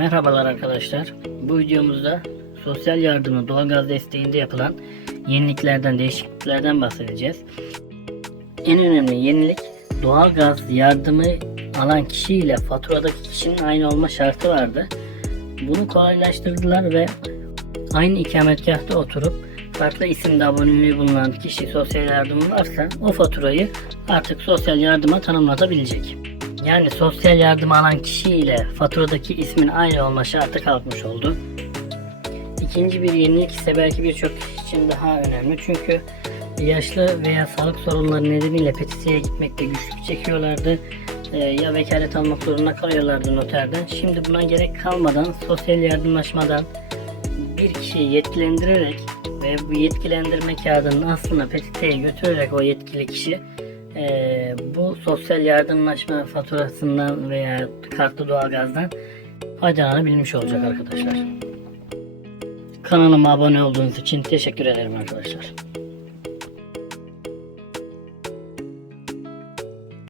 Merhabalar arkadaşlar. Bu videomuzda sosyal yardımı doğalgaz desteğinde yapılan yeniliklerden, değişikliklerden bahsedeceğiz. En önemli yenilik doğalgaz yardımı alan kişi ile faturadaki kişinin aynı olma şartı vardı. Bunu kolaylaştırdılar ve aynı ikametgahta oturup farklı isimde aboneliği bulunan kişi sosyal yardım varsa o faturayı artık sosyal yardıma tanımlatabilecek. Yani sosyal yardım alan kişi ile faturadaki ismin aynı olma şartı kalkmış oldu. İkinci bir yenilik ise belki birçok kişi için daha önemli. Çünkü yaşlı veya sağlık sorunları nedeniyle petisiyeye gitmekte güçlük çekiyorlardı. Ee, ya vekalet almak zorunda kalıyorlardı noterden. Şimdi buna gerek kalmadan sosyal yardımlaşmadan bir kişiyi yetkilendirerek ve bu yetkilendirme kağıdını aslında PTT'ye götürerek o yetkili kişi eee, bu sosyal yardımlaşma faturasından veya kartlı doğalgazdan faydalanabilmiş olacak arkadaşlar. Kanalıma abone olduğunuz için teşekkür ederim arkadaşlar.